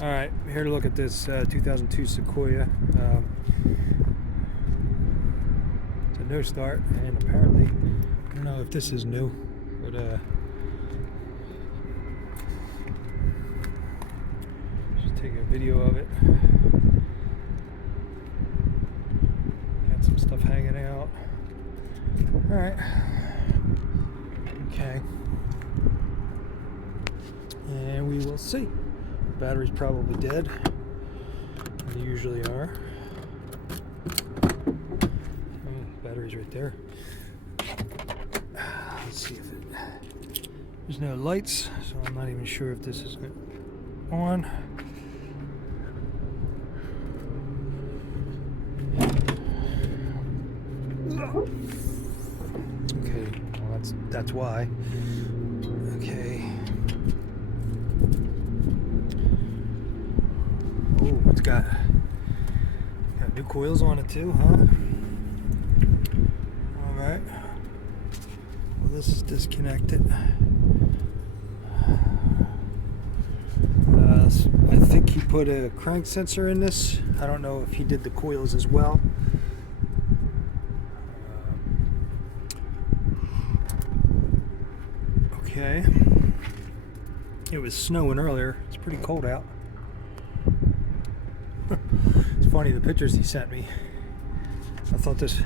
Alright, here to look at this 2002 Sequoia. It's a no start, and apparently, I don't know if this is new, but just take a video of it. Got some stuff hanging out. Alright. Okay. And we will see. Battery's probably dead. They usually are. Battery's right there. Let's see if it. There's no lights, so I'm not even sure if this is on. Okay, well that's why. Okay. Oh, it's got new coils on it too, huh? Alright. Well, this is disconnected. I think he put a crank sensor in this. I don't know if he did the coils as well. Okay. It was snowing earlier. It's pretty cold out. It's funny, the pictures he sent me. I thought this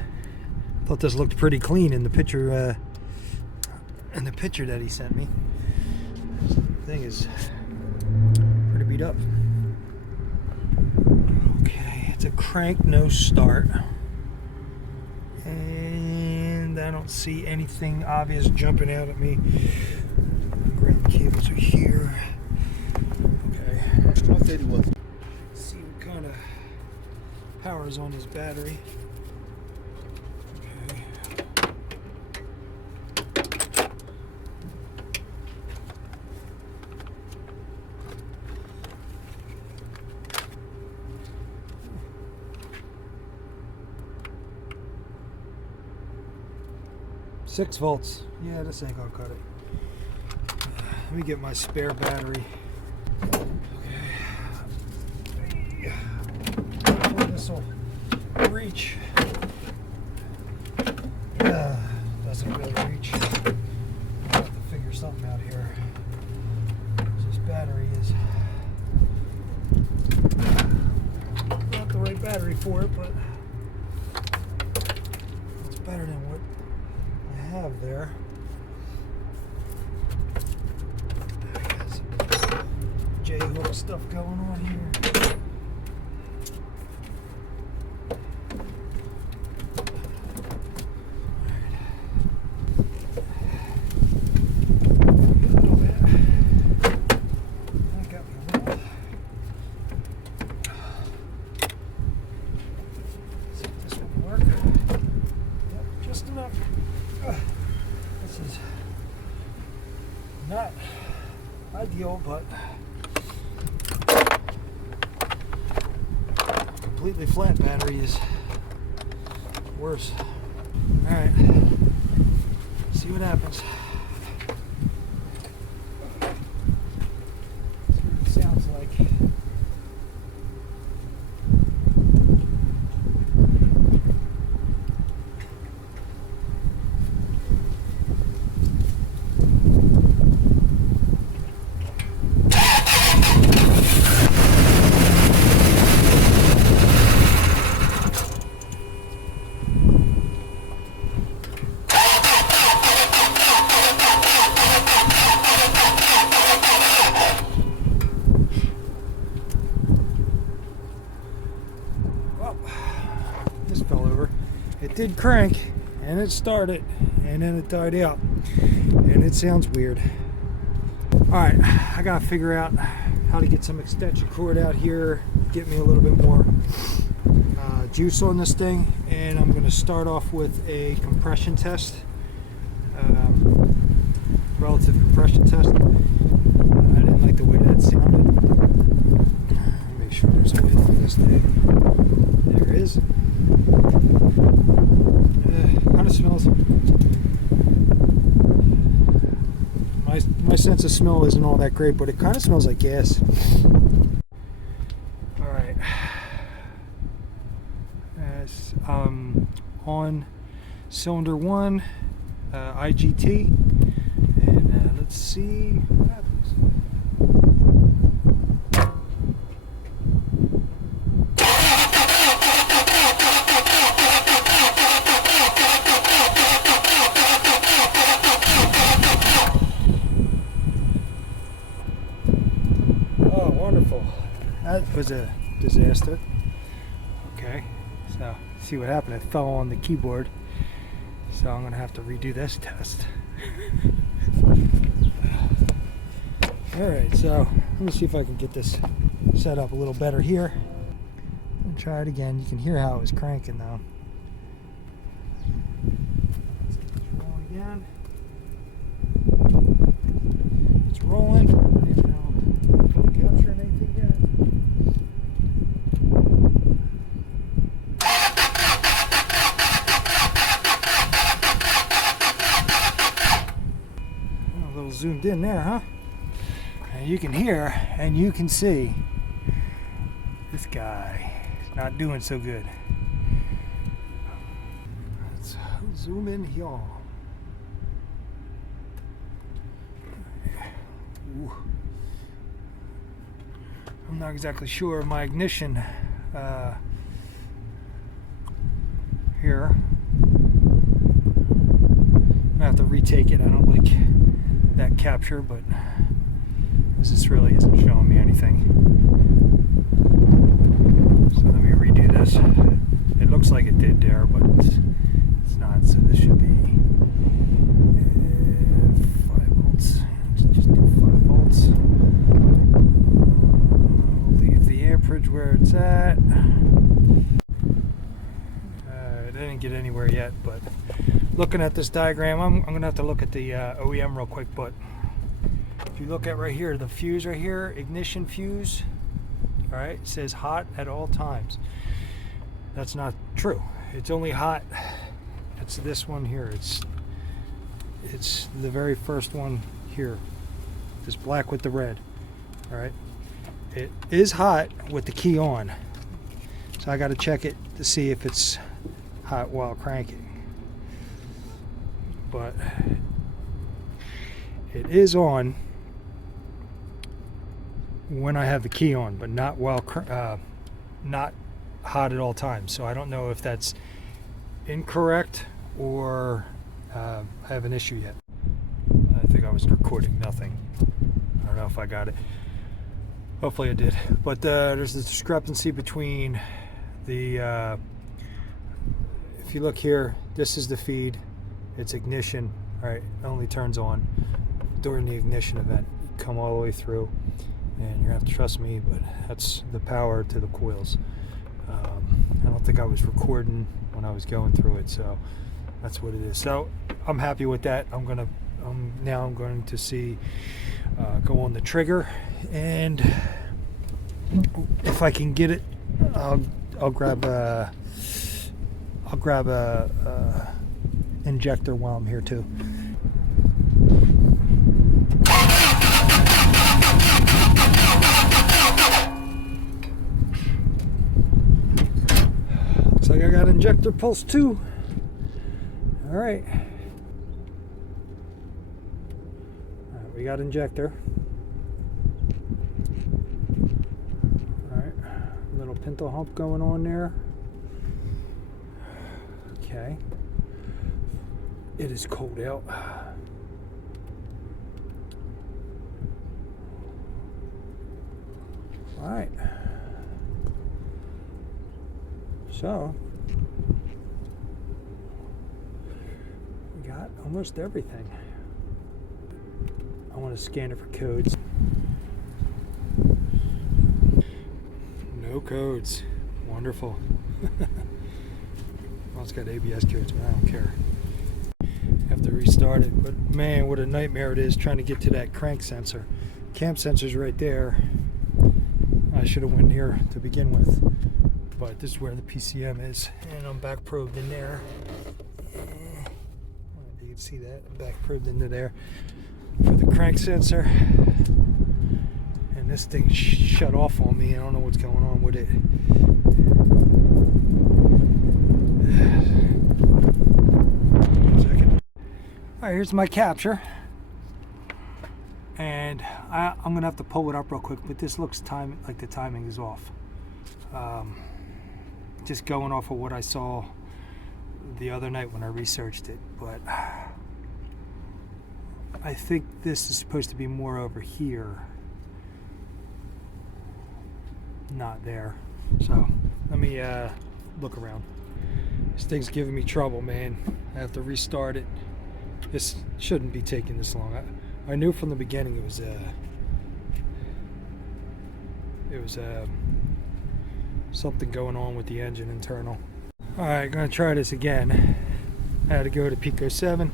looked pretty clean in the picture that he sent me. The thing is pretty beat up. Okay, it's a crank, no start. And I don't see anything obvious jumping out at me. Ground cables are here. Okay. Updated one. See what kind of power is on his battery. Okay. Six volts. Yeah, this ain't gonna cut it. Let me get my spare battery. This will reach. Doesn't really reach. I'll have to figure something out here. This battery is not the right battery for it, but it's better than what I have there. I got some J-hook stuff going on here. This is not ideal, but completely flat battery is worse. Alright, see what happens. See what it sounds like. This fell over. It did crank and it started and then it died out and it sounds weird. Alright, I gotta figure out how to get some extension cord out here, get me a little bit more juice on this thing, and I'm going to start off with a compression test, relative compression test. I didn't like the way that sounded. Make sure there's a width on this thing. There is. Kind of smells. My sense of smell isn't all that great, but it kind of smells like gas. Yes, on cylinder 1, IGT, and let's see what happens. Oh, wonderful. That was a disaster. Okay, so see what happened. It fell on the keyboard, so I'm gonna have to redo this test. All right, so let me see if I can get this set up a little better here and try it again. You can hear how it was cranking though. Let's get this rolling again. It's rolling. I don't even know if I'm capturing anything yet. Zoomed in there, huh? And you can hear and you can see this guy is not doing so good. Let's zoom in here. Ooh. I'm not exactly sure of my ignition here. I'm gonna have to retake it. I don't like that capture, but this really isn't showing me anything. So let me redo this. It looks like it did there, but it's not. So this should be 5 volts. Just do 5 volts. Leave the amperage where it's at. It didn't get anywhere yet, but looking at this diagram, I'm going to have to look at the OEM real quick, but if you look at right here, the fuse right here, ignition fuse, all right, it says hot at all times. That's not true. It's only hot. It's this one here. It's the very first one here. This black with the red, all right? It is hot with the key on. So I got to check it to see if it's hot while cranking. But it is on when I have the key on, but not while not hot at all times. So I don't know if that's incorrect or I have an issue yet. I think I was recording nothing. I don't know if I got it. Hopefully I did. But there's this discrepancy between the if you look here, this is the feed. It's ignition, all right, it only turns on during the ignition event. You come all the way through, and you have to trust me, but that's the power to the coils. I don't think I was recording when I was going through it, so that's what it is. So I'm happy with that. Now I'm going to see go on the trigger, and if I can get it, I'll grab a injector while I'm here too. Looks like I got injector pulse too. All right, we got injector. All right, little pinto hump going on there. Okay. It is cold out. All right. So we got almost everything. I want to scan it for codes. No codes. Wonderful. Well, it's got ABS codes, but I don't care. Have to restart it, but man, what a nightmare it is trying to get to that crank sensor. Cam sensor's right there. I should have went here to begin with, but this is where the PCM is, and I'm back probed in there. You can see that, I'm back probed into there for the crank sensor, and this thing shut off on me. I don't know what's going on with it. Alright, here's my capture. And I'm gonna have to pull it up real quick, but this looks like the timing is off. Just going off of what I saw the other night when I researched it, but I think this is supposed to be more over here, not there. So let me look around. This thing's giving me trouble, man. I have to restart it. This shouldn't be taking this long. I knew from the beginning it was something going on with the engine internal. All right, gonna try this again. I had to go to Pico 7.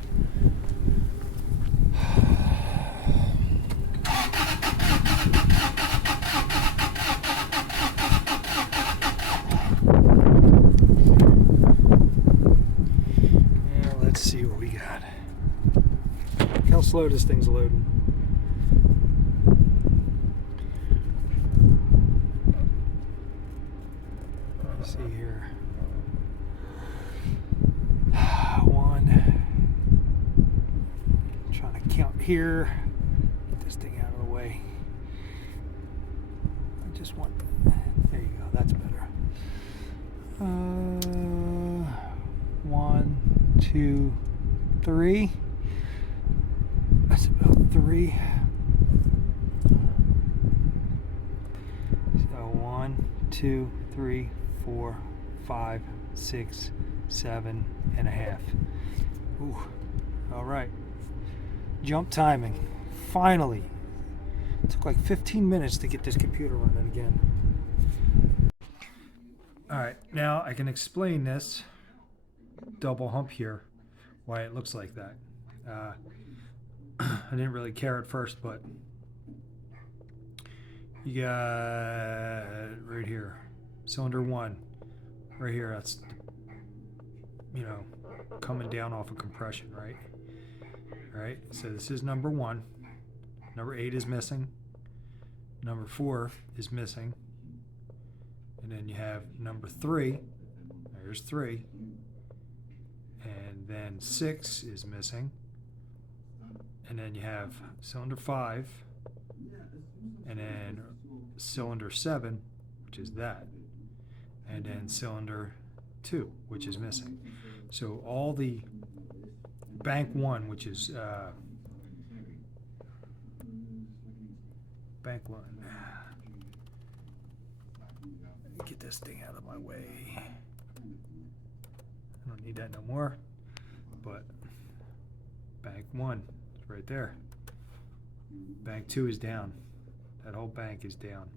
Yeah, let's see what we got. Look how slow this thing's loading. Let's see here. Trying to count here. Get this thing out of the way. I just want. There you go. That's better. 1, 2, 3. That's about 3. So 1, 2, 3, 4, 5, 6, 7 and a half. Ooh. All right. Jump timing. Finally. It took like 15 minutes to get this computer running again. All right. Now I can explain this double hump here, why it looks like that. I didn't really care at first, but you got right here, cylinder 1, right here. That's, you know, coming down off of compression, right? Right. So this is number 1. Number 8 is missing. Number 4 is missing, and then you have number 3. There's 3, and then 6 is missing. And then you have cylinder 5, and then cylinder 7, which is that, and then cylinder 2, which is missing. So all the bank 1, which is bank 1. Get this thing out of my way. I don't need that no more. But bank 1. Right there. Bank 2 is down. That whole bank is down.